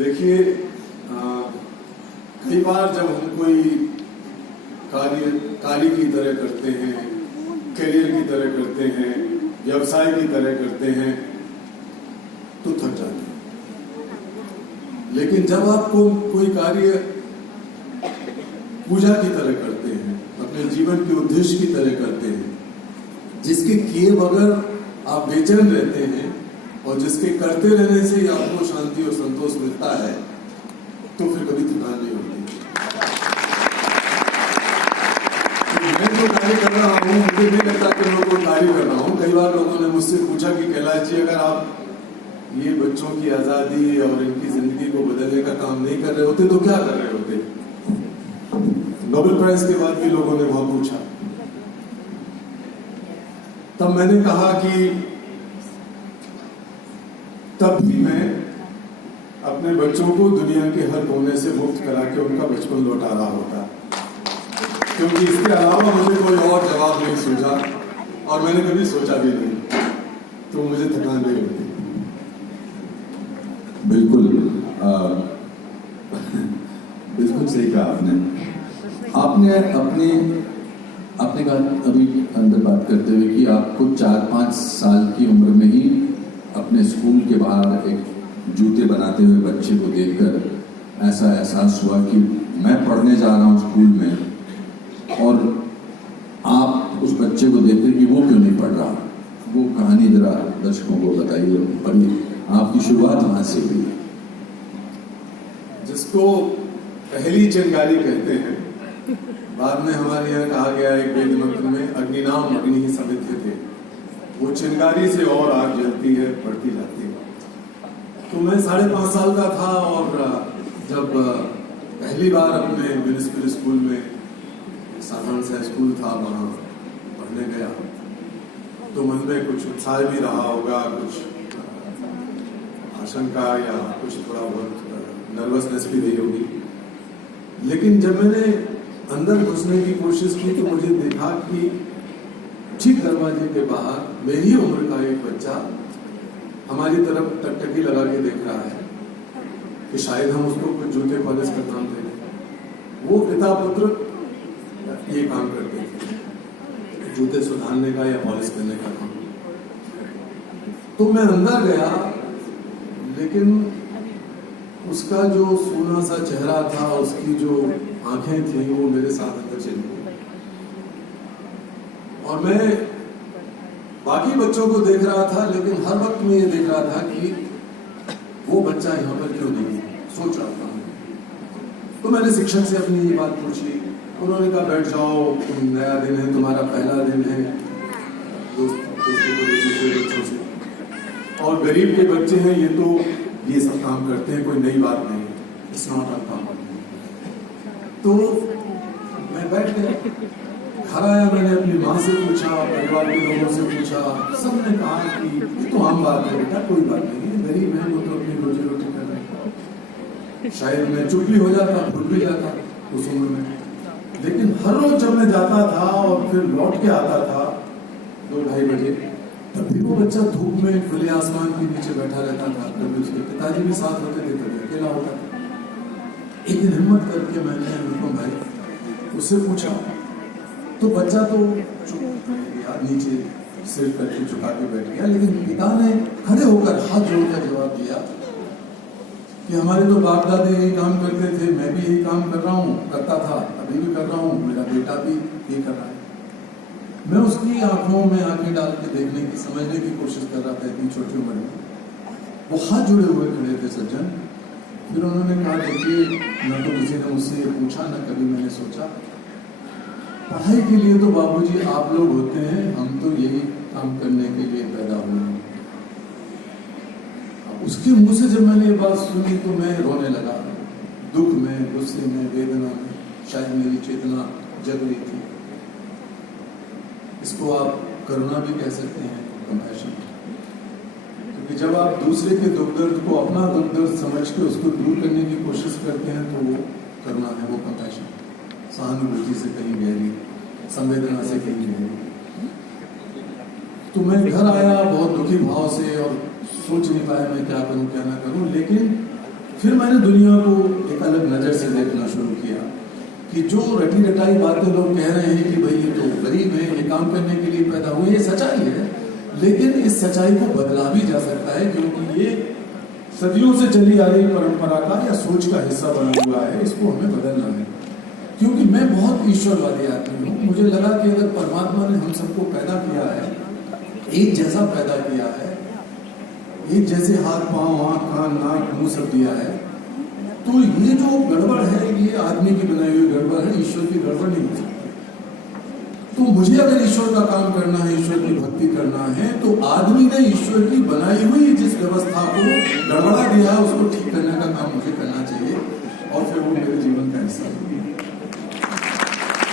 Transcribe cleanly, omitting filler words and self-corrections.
देखिए, कई बार जब हम कोई कार्य की तरह करते हैं, करियर की तरह करते हैं, व्यवसाय की तरह करते हैं तो थक जाते हैं। लेकिन जब आप कोई कार्य पूजा की तरह करते हैं, अपने जीवन के उद्देश्य की तरह करते हैं, जिसके किए बगैर आप बेचैन रहते हैं और जिसके करते रहने से ही आपको शांति और संतोष मिलता है, तो फिर कभी थकान नहीं होती। मैं जो कार्य कर रहा हूँ, मुझे नहीं लगता कि लोगों को कार्य कर रहा हूँ। कई बार लोगों ने मुझसे पूछा कि कैलाश जी, अगर आप ये बच्चों की आजादी और इनकी जिंदगी को बदलने का काम नहीं कर रहे होते तो क्या कर रहे होते? नोबेल प्राइज के बाद भी लोगों ने वहां पूछा। तब मैंने कहा कि तब भी मैं अपने बच्चों को दुनिया के हर कोने से मुक्त करा के उनका बचपन लौटा रहा होता, क्योंकि इसके अलावा मुझे कोई और जवाब नहीं सूझा और मैंने कभी सोचा भी नहीं, तो मुझे थकान नहीं होती। बिल्कुल बिल्कुल सही कहा आपने आपने कहा अभी अंदर बात करते हुए कि आपको 4-5 साल की उम्र में ही अपने स्कूल के बाहर एक जूते बनाते हुए बच्चे को देखकर ऐसा एहसास हुआ कि मैं पढ़ने जा रहा हूँ स्कूल में, और आप उस बच्चे को देखते कि वो क्यों नहीं पढ़ रहा। वो कहानी जरा दर्शकों को बताइए, पढ़िए। आपकी शुरुआत वहां से हुई। जिसको पहली चिंगारी कहते हैं, बाद में हमारे यहाँ कहा गया एक वेद मंत्र में, अग्नि नाम अग्नि ही समित थे। वो चिंगारी से और आग जलती है, बढ़ती जाती है। तो मैं 5.5 साल का था और जब पहली बार अपने म्यूनिसिपल स्कूल में, साधारण सा स्कूल था, वहां पढ़ने गया तो मन में कुछ उत्साह भी रहा होगा, कुछ आशंका या कुछ थोड़ा बहुत नर्वसनेस भी रही होगी। लेकिन जब मैंने अंदर घुसने की कोशिश की तो मुझे देखा कि ठीक दरवाजे के बाहर मेरी उम्र का एक बच्चा हमारी तरफ टकटकी लगा के देख रहा है कि शायद हम उसको कुछ जूते पॉलिश का काम दे दें। वो पिता पुत्र ये काम करते थे, जूते सुधारने का या पॉलिश करने का काम। तो मैं अंदर गया, लेकिन उसका जो सोना सा चेहरा था, उसकी जो आंखें थी, वो मेरे साथ अंदर चली गई। और मैं बाकी बच्चों को देख रहा था, लेकिन हर वक्त मैं ये देख रहा था कि वो बच्चा यहाँ पर क्यों नहीं, सोच रहा था। तो मैंने शिक्षक से अपनी ये बात पूछी। उन्होंने कहा बैठ जाओ, नया दिन है, तुम्हारा पहला दिन है, दोस्तों को दूसरे बच्चों से, और गरीब के बच्चे हैं, ये तो ये सब काम करते हैं, कोई नई बात नहीं, इट्स नॉट अ काम। तो मैं बैठ गया। घर आया, मैंने अपनी माँ से पूछा, परिवार के लोगों से पूछा, सबने कहा कि ये तो आम बात है बेटा, कोई बात नहीं है, गरीब है, वो तो अपनी रोजी रोटी कर रहे हैं। शायद मैं चुप भी हो जाता, भूल भी जाता उस उम्र में। लेकिन हर रोज जब मैं जाता था और फिर लौट के आता था 2-2:30 बजे, तब भी वो बच्चा धूप में खुले आसमान के नीचे बैठा रहता था। कभी उसके पिताजी भी साथ होते थे, कभी अकेला होता था। एक दिन हिम्मत करके मैंने अनुपम भाई उससे पूछा, तो बच्चा तो चुप गया, नीचे सिर करके झुका के बैठ गया, लेकिन पिता ने खड़े होकर हाथ जोड़कर जवाब दिया कि हमारे तो बाप दादे यही काम करते थे, मैं भी यही काम कर रहा हूँ, करता था, अभी भी कर रहा हूँ, मेरा बेटा भी यही कर रहा है। मैं उसकी आंखों में आंखें डाल के देखने की, समझने की कोशिश कर रहा था इतनी छोटी उम्र में। वो हाथ जुड़े हुए खड़े थे सज्जन। फिर उन्होंने कहा, देखिए, न तो किसी ने मुझसे ये पूछा, न कभी मैंने सोचा, पढ़ाई के लिए तो बाबूजी आप लोग होते हैं, हम तो यही काम करने के लिए पैदा हुए हैं। उसके मुंह से जब मैंने ये बात सुनी तो मैं रोने लगा, दुख में, गुस्से में, वेदना में। शायद मेरी चेतना जग रही थी। इसको आप करुणा भी कह सकते हैं, कंपैशन। क्योंकि जब आप दूसरे के दुख दर्द को अपना दुख दर्द समझ के उसको दूर करने की कोशिश करते हैं तो वो करुणा है, वो कंपैशन। सहानुभूति से कहीं गहरी, संवेदना से कहीं गहरी। तो मैं घर आया बहुत दुखी भाव से और सोच नहीं पाया मैं क्या करूं क्या ना करूं। लेकिन फिर मैंने दुनिया को एक अलग नज़र से देखना शुरू किया कि जो रटी रटाई बातें लोग कह रहे हैं कि भाई ये तो गरीब है, ये काम करने के लिए पैदा हुए, ये सच्चाई है, लेकिन इस सच्चाई को बदला भी जा सकता है, क्योंकि ये सदियों से चली आ रही परंपरा का या सोच का हिस्सा बना हुआ है। इसको हमें बदलना है, क्योंकि मैं बहुत ईश्वरवादी आदमी हूँ। मुझे लगा कि अगर परमात्मा ने हम सबको पैदा किया है, एक जैसा पैदा किया है, एक जैसे हाथ पांव आंख कान नाक मुंह सब दिया है, तो ये जो गड़बड़ है ये आदमी की बनाई हुई गड़बड़ है, ईश्वर की गड़बड़ नहीं हो सकती। तो मुझे अगर ईश्वर का काम करना है, ईश्वर की भक्ति करना है, तो आदमी ने ईश्वर की बनाई हुई जिस व्यवस्था को गड़बड़ा दिया है उसको ठीक करने का काम मुझे करना चाहिए।